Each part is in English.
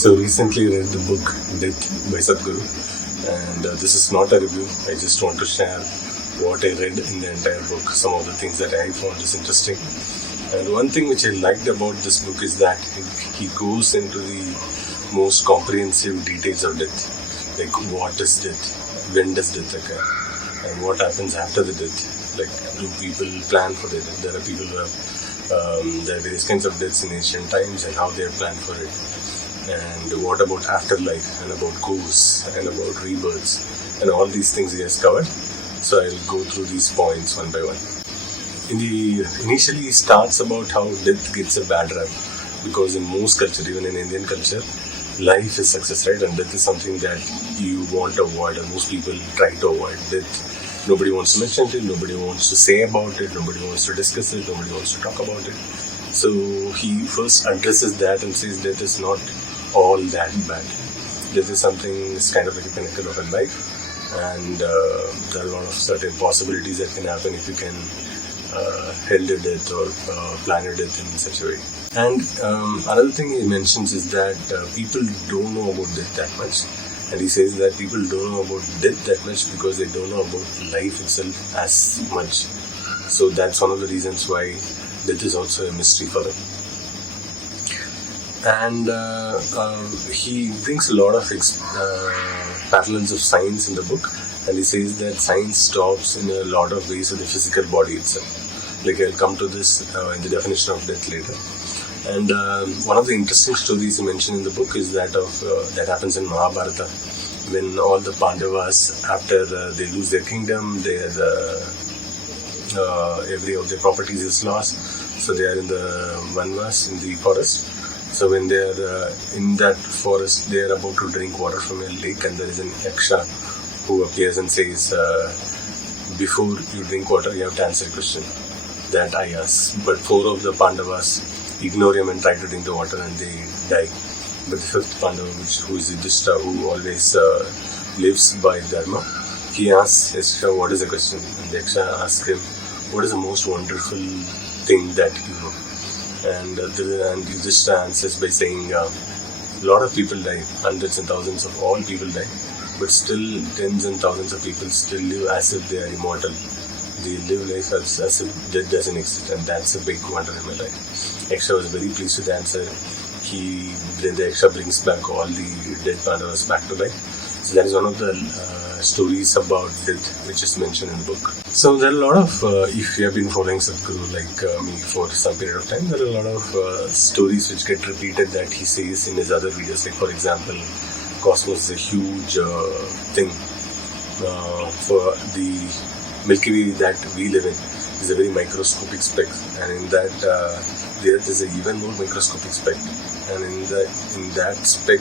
So recently read the book Death by Sadhguru, and this is not a review. I just want to share what I read in the entire book, some of the things that I found is interesting. And one thing which I liked about this book is that he goes into the most comprehensive details of death, like what is death, when does death occur, and what happens after the death. Like, do people plan for their death? There are people who have there are various kinds of deaths in ancient times and how they have planned for it. And what about afterlife, and about ghosts, and about rebirths, and all these things he has covered. So I'll go through these points one by one. Initially he starts about how death gets a bad rap, because in most culture, even in Indian culture, life is success, right? And death is something that you want to avoid, and most people try to avoid death. Nobody wants to mention it, nobody wants to say about it, nobody wants to discuss it, nobody wants to talk about it. So he first addresses that and says death is not all that bad. Death is something, it's kind of like a pinnacle of a life, and there are a lot of certain possibilities that can happen if you can held a death or plan a death in such a way. And another thing he mentions is that people don't know about death that much, and he says that people don't know about death that much because they don't know about life itself as much. So that's one of the reasons why death is also a mystery for them. And he brings a lot of parallels of science in the book, and he says that science stops in a lot of ways with the physical body itself. Like, I'll come to this in the definition of death later. And one of the interesting stories he mentioned in the book is that that happens in Mahabharata, when all the Pandavas, after they lose their kingdom, every of their properties is lost, so they are in the vanvas, in the forest. So when they are in that forest, they are about to drink water from a lake, and there is an Yaksha who appears and says, before you drink water, you have to answer a question that I ask. But 4 of the Pandavas ignore him and try to drink the water, and they die. But the 5th Pandava, who is Yudhishthira, who always lives by Dharma, he asks Yaksha, what is the question? And the Yaksha asks him, what is the most wonderful thing that you know? And Yudhishthira answers by saying, a lot of people die, hundreds and thousands of all people die, but still tens and thousands of people still live as if they are immortal. They live life as if death doesn't exist, and that's a big wonder in my life. Yaksha was very pleased with the answer. Then the Yaksha brings back all the dead Pandavas back to life. So that is one of the stories about death which is mentioned in the book. So there are a lot of, if you have been following Sadhguru like me for some period of time, there are a lot of stories which get repeated that he says in his other videos. Like, for example, cosmos is a huge thing. For the Milky Way that we live in is a very microscopic speck, and in that the Earth is an even more microscopic speck, and in that speck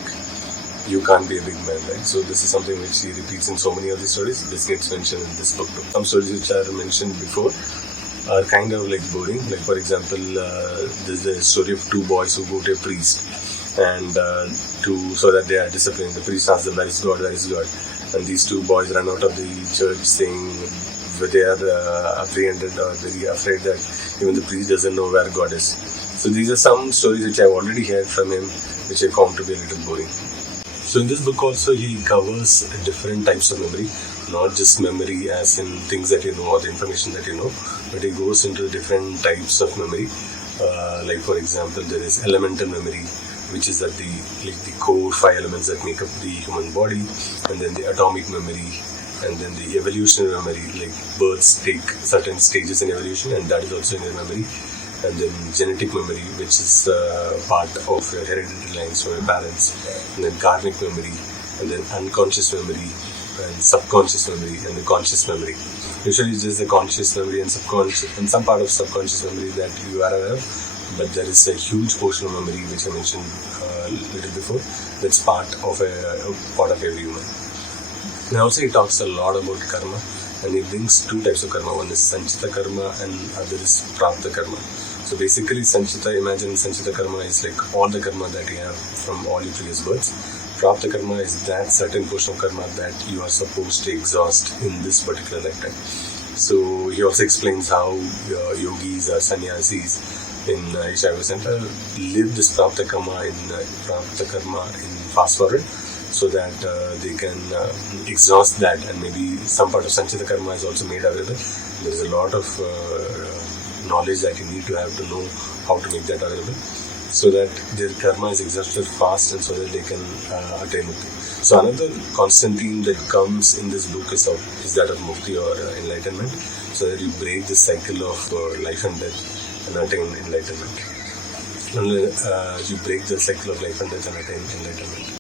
you can't be a big man, right? So this is something which he repeats in so many of the stories. This gets mentioned in this book too. Some stories which are mentioned before are kind of like boring. Like, for example, there's the story of 2 boys who go to a priest, and so that they are disciplined. The priest asks them, where is God, where is God? And these 2 boys run out of the church saying they are apprehended or very afraid that even the priest doesn't know where God is. So these are some stories which I've already heard from him, which I found to be a little boring. So in this book also he covers different types of memory, not just memory as in things that you know or the information that you know, but he goes into different types of memory. Like, for example, there is elemental memory, which is that the core 5 elements that make up the human body, and then the atomic memory, and then the evolutionary memory, like birds take certain stages in evolution, and that is also in your memory. And then genetic memory, which is part of your hereditary lines from your parents, and then karmic memory, and then unconscious memory, and subconscious memory, and the conscious memory. Usually it's just the conscious memory and subconscious, and some part of subconscious memory that you are aware of, but there is a huge portion of memory which I mentioned a little before, that's part of every human. And also he talks a lot about karma, and he brings 2 types of karma. One is sanchita karma and other is prapta karma. So basically imagine sanchita karma is like all the karma that you have from all your previous births. Prapta karma is that certain portion of karma that you are supposed to exhaust in this particular lifetime. So he also explains how yogis or sannyasis, in Ishaya Center live this Prapta Karma in fast forward, so that they can exhaust that, and maybe some part of Sanchita Karma is also made available. There is a lot of knowledge that you need to have to know how to make that available, so that their karma is exhausted fast and so that they can attain mukti. So another constant theme that comes in this book is that of mukti or enlightenment, so that you break the cycle of life and death and attain enlightenment. You break the cycle of life and death and attain enlightenment.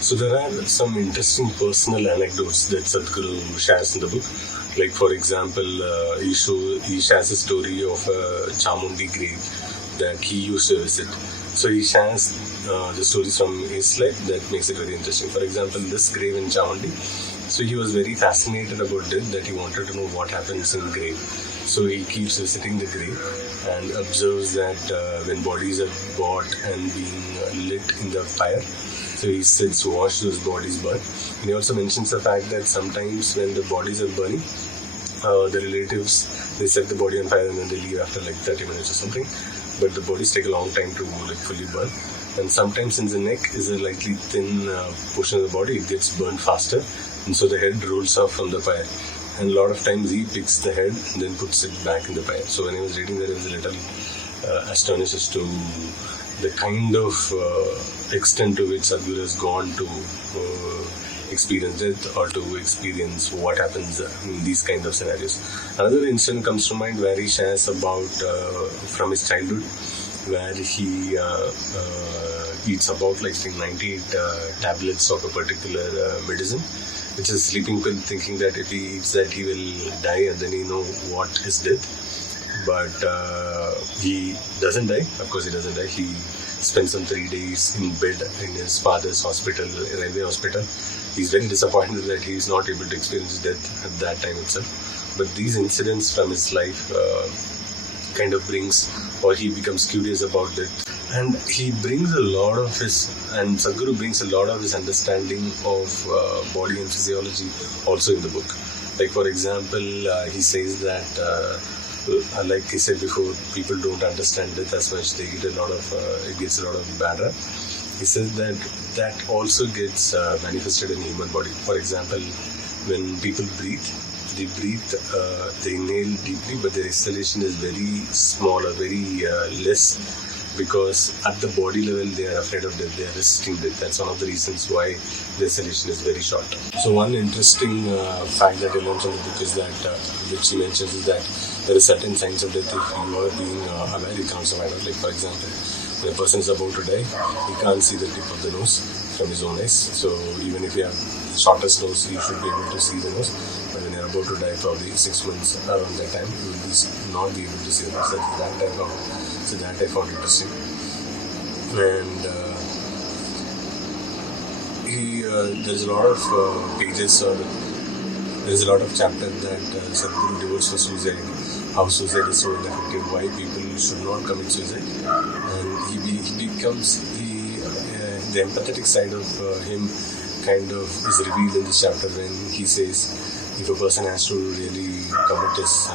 So there are some interesting personal anecdotes that Sadhguru shares in the book. Like for example, he shares a story of a Chamundi grave that he used to visit. So he shares the stories from his life that makes it very interesting. For example, this grave in Chamundi, so he was very fascinated about death, that he wanted to know what happens in grave. So he keeps visiting the grave and observes that when bodies are bought and being lit in the fire, so he sits, watch those bodies burn. And he also mentions the fact that sometimes when the bodies are burning, the relatives, they set the body on fire and then they leave after like 30 minutes or something. But the bodies take a long time to like fully burn. And sometimes since the neck is a lightly thin portion of the body, it gets burned faster. And so the head rolls off from the fire. And a lot of times he picks the head and then puts it back in the fire. So when I was reading that, I was a little astonished as to the kind of extent to which Sadhguru has gone to experience death or to experience what happens in these kind of scenarios. Another incident comes to mind where he shares about from his childhood, where he eats about like 98 tablets of a particular medicine, which is a sleeping pill, thinking that if he eats that he will die and then he know what is death. But he doesn't die. Of course he doesn't die. He spends some 3 days in bed in his father's hospital, railway hospital. He's very disappointed that he is not able to experience death at that time itself. But these incidents from his life kind of brings, or he becomes curious about death. And he brings a lot of his, and Sadhguru brings a lot of his understanding of body and physiology also in the book. Like for example, he says that like I said before, people don't understand death as much. They get it gets a lot of bad rap. He says that also gets manifested in the human body. For example, when people breathe, they inhale deeply, but their exhalation is very small or very less, because at the body level they are afraid of death, they are resisting death. That's one of the reasons why the exhalation is very short. So one interesting fact that I learned from the book is that, which he mentions, is that there are certain signs of death. If you are being aware, you can't survive. Like for example, when a person is about to die, he can't see the tip of the nose from his own eyes. So even if you have the shortest nose, you should be able to see the nose. But when you're about to die, probably 6 months around that time, you will not be able to see the nose. So that I found interesting. And there's a lot of pages, or there's a lot of chapters that Sadhguru devotes for suicide. How suicide is so ineffective, why people should not commit suicide. And the empathetic side of him kind of is revealed in this chapter when he says if a person has to really commit his,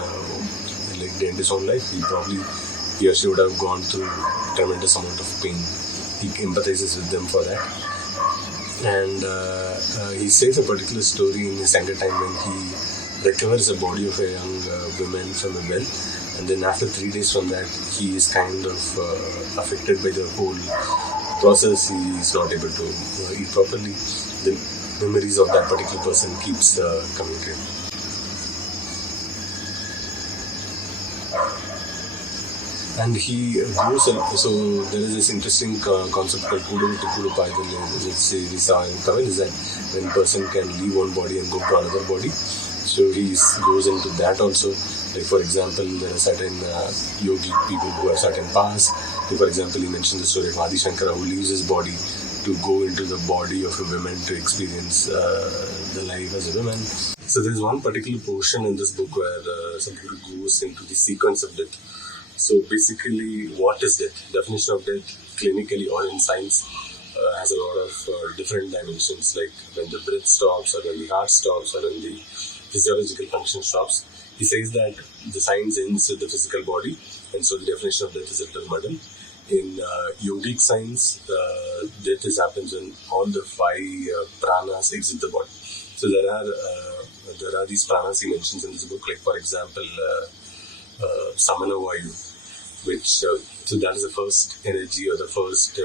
like the end his own life, he or she would have gone through tremendous amount of pain. He empathizes with them for that. And he says a particular story in his younger time when he recovers the body of a young woman from a well, and then after 3 days from that, he is kind of affected by the whole process. He is not able to eat properly. The memories of that particular person keeps coming to him. And he goes, so there is this interesting concept called Kudu to Kudu Paidal, which we saw in Kavil, is that when a person can leave one body and go to another body. So he goes into that also. Like for example, there are certain yogic people who have certain powers. For example, he mentioned the story of Adi Shankara, who leaves his body to go into the body of a woman to experience the life as a woman. So there's one particular portion in this book where Sadhguru goes into the sequence of death. So basically, what is death? Definition of death, clinically or in science, has a lot of different dimensions, like when the breath stops, or when the heart stops, or when the physiological function stops. He says that the science ends with the physical body, And so the definition of death is a little muddled. In Yogic Science, death happens when all the five pranas exit the body. So there are these pranas he mentions in this book, like for example, Samana Vayu, which so that is the first energy or the first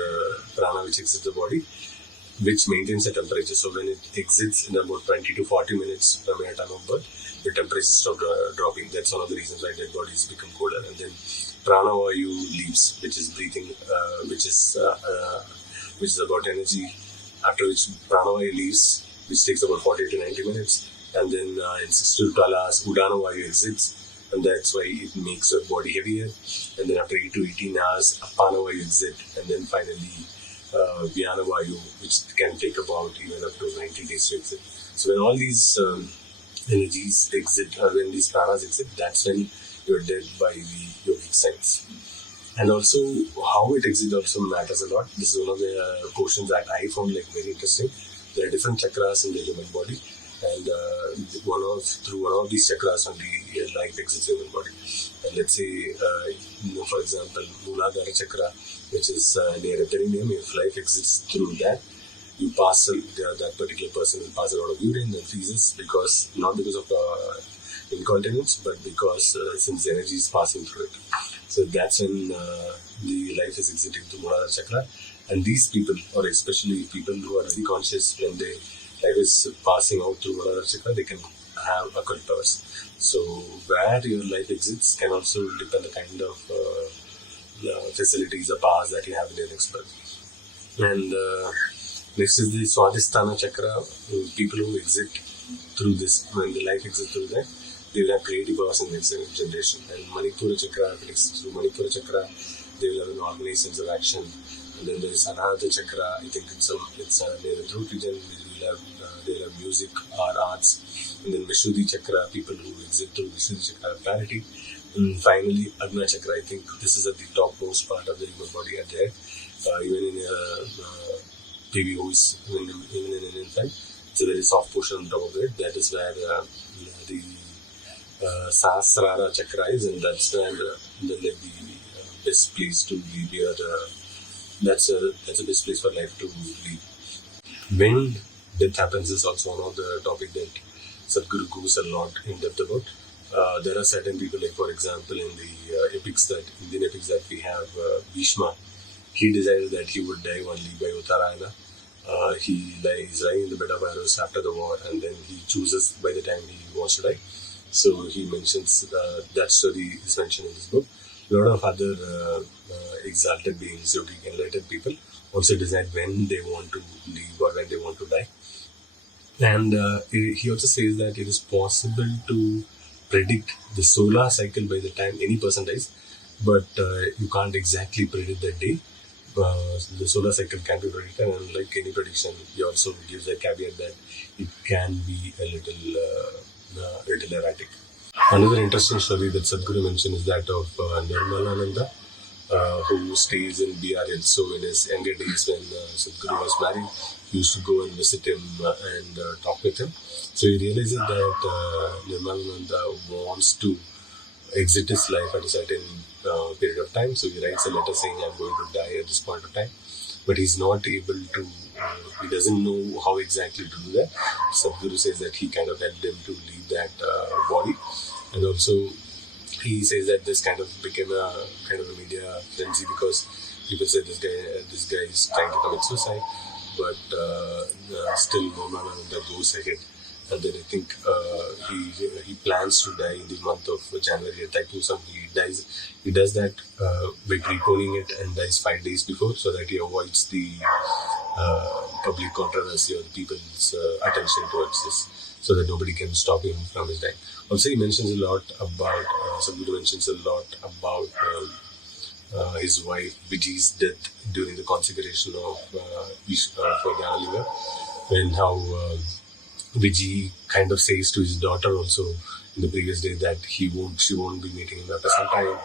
prana which exits the body, which maintains the temperature. So when it exits in about 20 to 40 minutes from your time of birth, the temperature stops dropping. That's one of the reasons why dead bodies become colder. And then pranavayu leaves, which is breathing, which is about energy. After which pranavayu leaves, which takes about 40 to 90 minutes. And then in 6 to 12 hours, udanavayu exits. And that's why it makes your body heavier. And then after 8 to 18 hours, apanavayu exit. And then finally, Vyanavayu, which can take about even up to 90 days to exit. So when all these energies exit, or when these pranas exit, that's when you're dead by the yogic science. And also, how it exits also matters a lot. This is one of the questions that I found very interesting. There are different chakras in the human body, and through one of these chakras only life exits the human body. And let's say, for example, Mooladhara chakra, which is near a perineum, if life exits through that, you pass that particular person will pass a lot of urine and feces, not because of incontinence, but because since the energy is passing through it. So that's when the life is exiting to Mooladhara chakra. And these people, or especially people who are very conscious when their life is passing out through Mooladhara chakra, they can have occult powers. So where your life exits can also depend on the kind of facilities or powers that you have in your next birth. And next is the Swadhisthana chakra. People who exit through this, when the life exits through that, they will have creative powers in the next generation. And Manipura chakra, if it exits through Manipura chakra, they will have an organized sense of action. And then there is Anahata chakra. I think it's near the throat region. They will have music or arts. And then Vishuddhi chakra, people who exit through Vishuddhi chakra have clarity. And finally, Agna chakra. I think this is at the topmost part of the human body at the head. Even in a baby who is even in an infant, it's a very soft portion on top of it. That is where the Sahasrara chakra is, and that's where the best place to live here. That's a best place for life to live. When death happens is also one of the topic that Sadhguru goes a lot in depth about. There are certain people, like for example, in the Indian epics that we have, Bhishma, he decided that he would die only by Uttarayana. He lies lying in the bed of arrows after the war, and then he chooses by the time he wants to die. So he mentions that story is mentioned in this book. A lot of other exalted beings, yogic enlightened people, also decide when they want to leave or when they want to die. And he also says that it is possible to predict the solar cycle by the time any person dies, but you can't exactly predict that day. The solar cycle can be predicted, and like any prediction, he also gives a caveat that it can be a little erratic. Another interesting story that Sadhguru mentioned is that of Nirmalananda, who stays in BRL. So in his younger days, when Sadhguru was married, he used to go and visit him and talk with him. So he realizes that Nirmalananda wants to exit his life at a certain period of time. So he writes a letter saying, I'm going to die at this point of time. But he's not able to, he doesn't know how exactly to do that. Sadhguru says that he kind of helped him to leave that body. And also, he says that this kind of became a kind of a media frenzy because people said this guy is trying to commit suicide. But still, Nirmalananda goes ahead. And then I think he plans to die in the month of January at Taipusam. He does that by preponing it and dies 5 days before, so that he avoids the public controversy or the people's attention towards this, so that nobody can stop him from his dying. Also, he mentions a lot about, Sadhguru mentions a lot about his wife Viji's death during the consecration of for Dhanalinga, when how Viji kind of says to his daughter also in the previous day that she won't be meeting him after some time.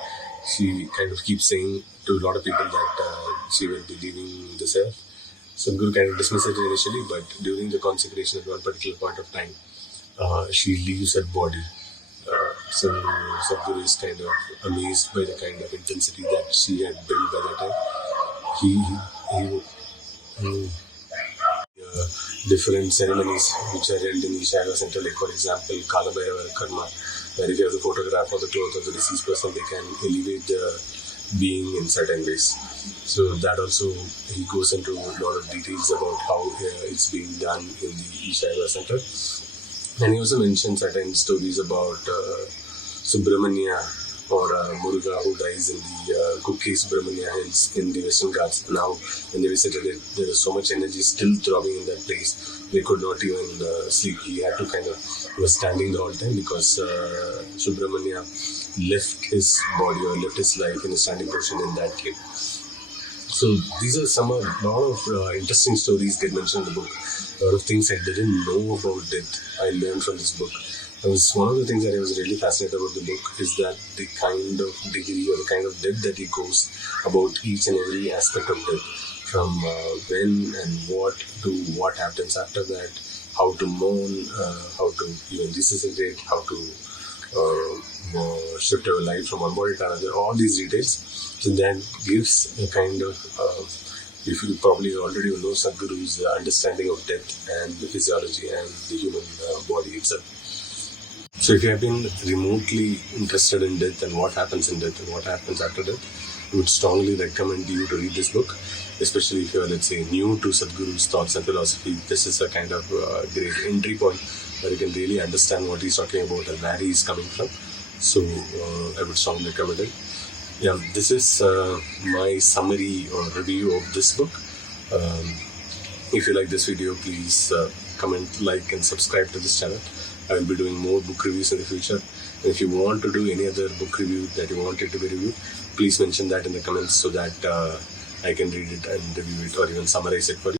She kind of keeps saying to a lot of people that she will be leaving this earth. Sadhguru kind of dismisses it initially, but during the consecration at one particular point of time, she leaves her body So Sadhguru is kind of amazed by the kind of intensity that she had built by that time. He different ceremonies which are held in each Yoga center, like for example, Kala Bhairava Karma, where if you have the photograph or the cloth of the deceased person, they can elevate the being in certain ways. So that also he goes into a lot of details about how it's being done in the Isha Yoga Center. And he also mentioned certain stories about Subramanya or Muruga, who dies in the Kukki Subramanya Hills in the Western Ghats. Now, when they visited it, there was so much energy still throbbing in that place. They could not even sleep. He had to he was standing the whole time because Subramanya left his body or left his life in a standing position in that cave. So these are some of a lot of interesting stories get mentioned in the book. A lot of things I didn't know about death I learned from this book. One of the things that I was really fascinated about the book is that the kind of degree or the kind of depth that he goes about each and every aspect of death, from when and what to what happens after that, how to mourn, how to even resuscitate, how to shift our life from one body to another, all these details. So that gives a kind of, if you probably already know Sadhguru's understanding of death and the physiology and the human body itself. So if you have been remotely interested in death and what happens in death and what happens after death, I would strongly recommend you to read this book, especially if you are, let's say, new to Sadhguru's thoughts and philosophy. This is a kind of great entry point where you can really understand what he's talking about and where he's coming from. So I would strongly recommend it. Yeah, this is my summary or review of this book. If you like this video, please comment, like and subscribe to this channel. I will be doing more book reviews in the future. And if you want to do any other book review that you want it to be reviewed, please mention that in the comments so that I can read it and review it or even summarize it for you.